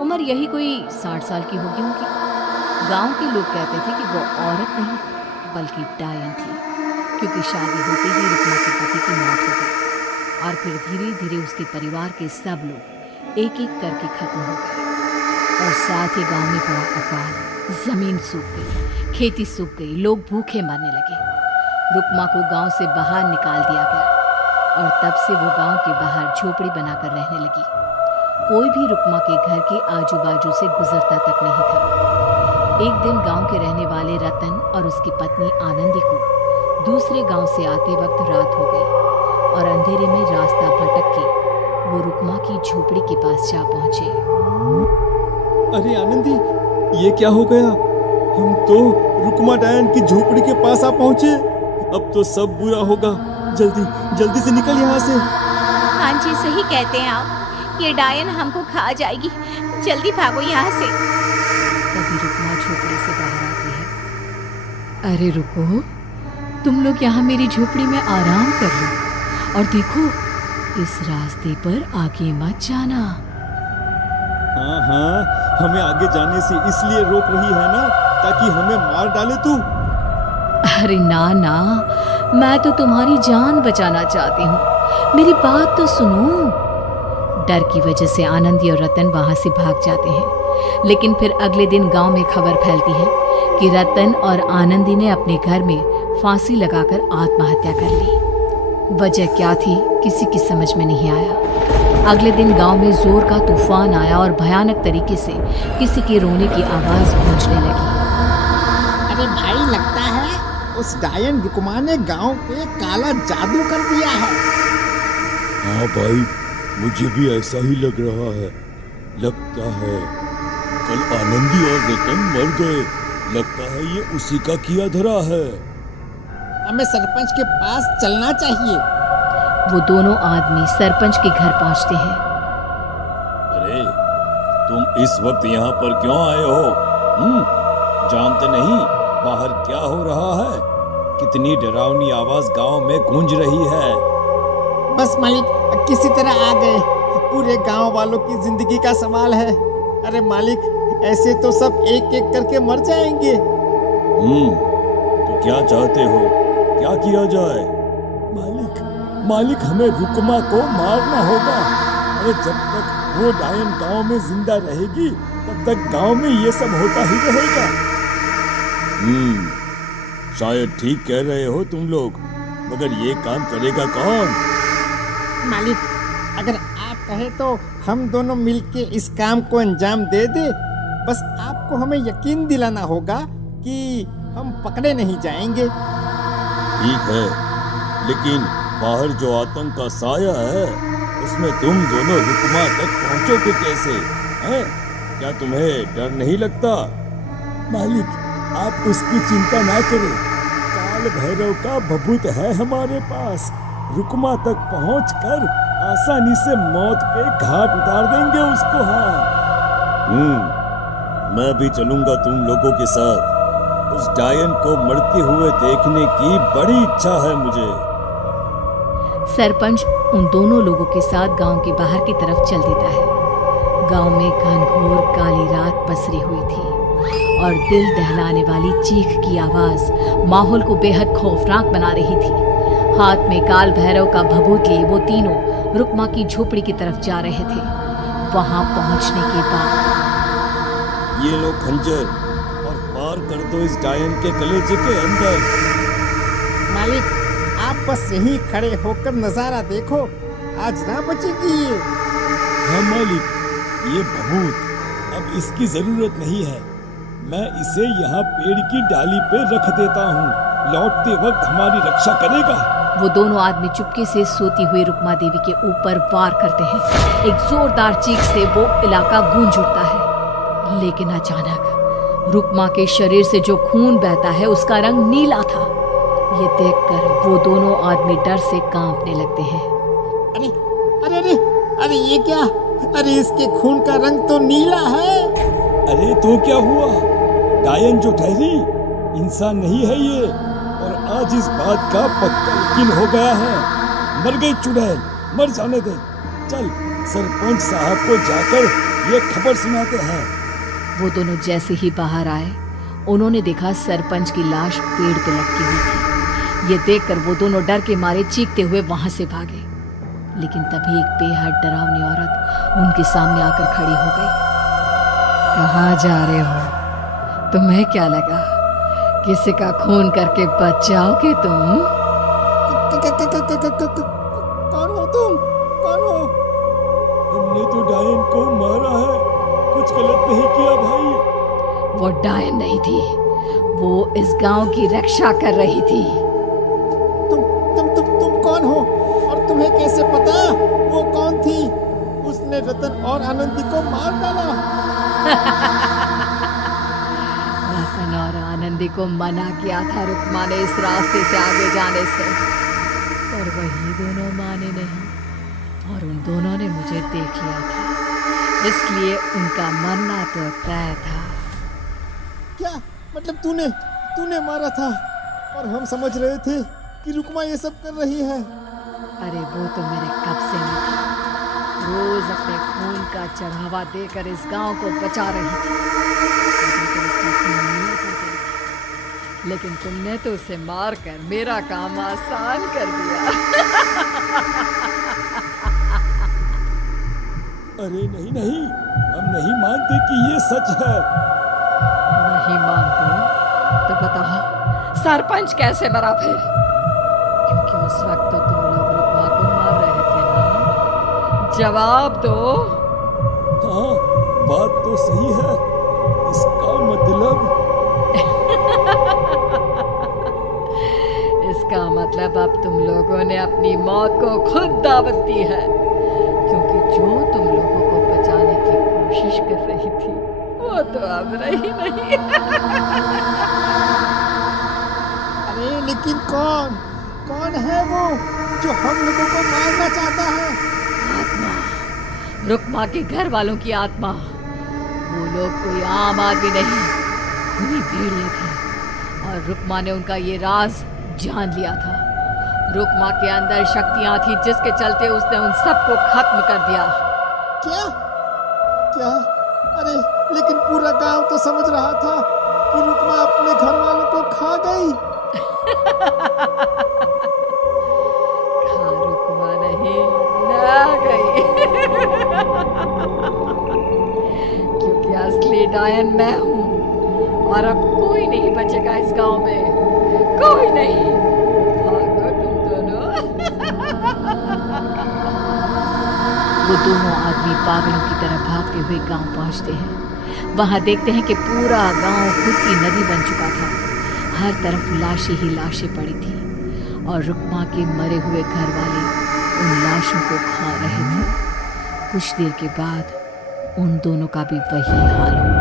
उम्र यही कोई 60 साल की होगी उनकी। गांव के लोग कहते थे कि वो औरत नहीं बल्कि डायन थी, क्योंकि शादी होते ही रुकमा के पति की मौत हो गई और फिर धीरे धीरे उसके परिवार के सब लोग एक एक करके खत्म हो गए। और साथ ही गांव में पड़ा अकाल, जमीन सूख गई, खेती सूख गई, लोग भूखे मरने लगे। रुकमा को गांव से बाहर निकाल दिया गया और तब से वो गांव के बाहर झोपड़ी बनाकर रहने लगी। कोई भी रुकमा के घर के आजू बाजू से गुजरता तक नहीं था। एक दिन गांव के रहने वाले रतन और उसकी पत्नी आनंदी को दूसरे गांव से आते वक्त रात हो गई और अंधेरे में रास्ता भटक के वो रुकमा की झोपड़ी के पास जा पहुंचे। अरे आनंदी, ये क्या हो गया? हम तो रुकमा डायन की झोपड़ी के पास आ पहुंचे। अब तो सब बुरा होगा। जल्दी जल्दी से निकल यहाँ से। हाँ जी, सही कहते हैं आप। ये डायन हमको खा जाएगी। जल्दी भागो यहाँ से। तभी रुकमा झोपड़ी से बाहर आती है। अरे रुको, तुम लोग यहाँ मेरी झोपड़ी में आराम कर लो और देखो, इस रास्ते पर आगे मत जाना। हाँ हाँ, हमें आगे जाने से इसलिए रोक रही है ना, ताकि हमें मार डाले तू। अरे ना ना, मैं तो तुम्हारी जान बचाना चाहती हूँ। मेरी बात तो सुनो। डर की वजह से आनंदी और रतन वहां से भाग जाते हैं, लेकिन फिर अगले दिन गांव में खबर फैलती है कि रतन और आनंदी ने अपने घर में फांसी लगाकर आत्महत्या कर ली। वजह क्या थी किसी की समझ में नहीं आया। अगले दिन गांव में जोर का तूफान आया और भयानक तरीके से किसी के रोने की आवाज गूंजने लगी। अरे भाई, लगता है उस डायन रुकमा ने गांव पे काला जादू कर दिया है। हाँ भाई, मुझे भी ऐसा ही लग रहा है। लगता है कल आनंदी और रतन मर गए। लगता है ये उसी का किया धरा है। हमें सरपंच के पास चलना चाहिए। वो दोनों आदमी सरपंच के घर पहुंचते हैं। अरे, तुम इस वक्त यहाँ पर क्यों आए हो? जानते नहीं बाहर क्या हो रहा है? कितनी डरावनी आवाज गांव में गूंज रही है। बस मालिक, किसी तरह आ गए। पूरे गांव वालों की जिंदगी का सवाल है। अरे मालिक, ऐसे तो सब एक एक करके मर जाएंगे। तो क्या चाहते हो? क्या किया जाए? मालिक, हमें रुकमा को मारना होगा। अरे जब तक वो डायन गांव में जिंदा रहेगी, तब तक गांव में ये सब होता ही रहेगा। शायद ठीक कह रहे हो तुम लोग, मगर ये काम करेगा कौन? मालिक, अगर आप कहे तो हम दोनों मिलके इस काम को अंजाम दे दे। बस आपको हमें यकीन दिलाना होगा कि हम पकड़े नहीं जाएंगे। ठीक है, लेकिन बाहर जो आतंक का साया है, उसमें तुम दोनों रुकमा तक पहुंचोगे कैसे? हैं? क्या तुम्हें डर नहीं लगता? मालिक, आप उसकी चिंता ना करें। काल भैरव का भभूत है हमारे पास। रुकमा तक पहुंचकर आसानी से मौत के घाट उतार देंगे उसको। हाँ, मैं भी चलूंगा तुम लोगों के साथ। उस डायन को मरते हुए देखने की बड़ी इच्छा है मुझे। सरपंच उन दोनों लोगों के साथ गांव के बाहर की तरफ चल देता है। गांव में घनघोर काली रात पसरी हुई थी और दिल दहलाने वाली चीख की आवाज माहौल को बेहद खौफनाक बना रही थी। हाथ में काल भैरव का भभूत लिए वो तीनों रुकमा की झोपड़ी की तरफ जा रहे थे। वहां पहुंचने के बाद ये लो खंजर और पार कर दो इस डायन के कलेजे के अंदर। मालिक, आप बस यहीं खड़े होकर नजारा देखो। आज ना बचेगी ये। हाँ मालिक, ये भभूत अब इसकी जरूरत नहीं है। मैं इसे यहाँ पेड़ की डाली पे रख देता हूँ। लौटते वक्त हमारी रक्षा करेगा। वो दोनों आदमी चुपके से सोती हुई रुकमा देवी के ऊपर वार करते हैं। एक जोरदार चीख से वो इलाका गूंज उठता है, लेकिन अचानक रुकमा के शरीर से जो खून बहता है उसका रंग नीला था। ये देखकर वो दोनों आदमी डर से कांपने लगते हैं। अरे अरे अरे अरे, ये क्या? अरे इसके खून का रंग तो नीला है। अरे तो क्या हुआ? डायन जो ठहरी इंसान नहीं है ये, और आज इस बात का पक्का यकीन हो गया है। मर गई चुड़ैल, मर जाने दे। चल सरपंच साहब को जाकर ये खबर सुनाते हैं। वो दोनों जैसे ही बाहर आए, उन्होंने देखा सरपंच की लाश पेड़ पे लटकी हुई थी। ये देखकर वो दोनों डर के मारे चीखते हुए वहां से भागे, लेकिन तभी एक बेहद डरावनी औरत उनके सामने आकर खड़ी हो गई। कहाँ जा रहे हो? तुम्हें क्या लगा किसी का खून करके बच जाओगे तुम? कौन हो तुम? कौन हो? हमने तो डायन को मारा है, कुछ गलत नहीं किया भाई। वो डायन नहीं थी, वो इस गांव की रक्षा कर रही थी। तुम कौन हो? और तुम्हें कैसे पता वो कौन थी? उसने रतन और आनंदी को मार डाला। रतन और आनंदी को मना किया था रुक्मा ने इस रास्ते से आगे जाने से, पर वही दोनों माने नहीं और उन दोनों ने मुझे देख लिया था, इसलिए उनका मरना तो तय था। क्या मतलब तूने मारा था? और हम समझ रहे थे कि रुक्मा ये सब कर रही है। अरे वो तो मेरे कब्जे में थी, रोज अपने खून का चढ़ावा देकर इस गांव को बचा रही थी। कभी तो उसका खून मिला करता था, लेकिन तुमने तो उसे मारकर मेरा काम आसान कर दिया। अरे नहीं नहीं, हम नहीं मानते कि ये सच है। नहीं मानते तो बताओ सरपंच कैसे मरा फिर? क्योंकि उस वक्त तो तुम लोग रुक्मा को मार रहे थे ना, जवाब दो। हाँ, बात तो सही है। इसका मतलब अब तुम लोगों ने अपनी मौत को खुद दावत दी है, क्योंकि जो तुम लोगों को बचाने की कोशिश कर रही थी वो तो अब रही नहीं। अरे लेकिन कौन है वो जो हम लोगों को मारना चाहता है? आत्मा, रुक्मा के घर वालों की आत्मा। वो लोग कोई आम आदमी नहीं, खुली भेड़िए थे और रुक्मा ने उनका ये राज जान लिया था। रुक्मा के अंदर शक्तियां थी जिसके चलते उसने उन सबको खत्म कर दिया। क्या? अरे लेकिन पूरा गांव तो समझ रहा था कि रुक्मा अपने घर वालों को खा गई। खा रुक्मा नहीं, ना गई। क्योंकि असली डायन मैं हूँ और अब कोई नहीं बचेगा इस गांव में, कोई नहीं। भागो तुम दोनों। वो दोनों आदमी पागलों की तरह भागते हुए गांव पहुंचते हैं। वहां देखते हैं कि पूरा गांव खुद की नदी बन चुका था। हर तरफ लाशें ही लाशें पड़ी थी और रुक्मा के मरे हुए घर वाले उन लाशों को खा रहे थे। कुछ देर के बाद उन दोनों का भी वही हाल हुआ।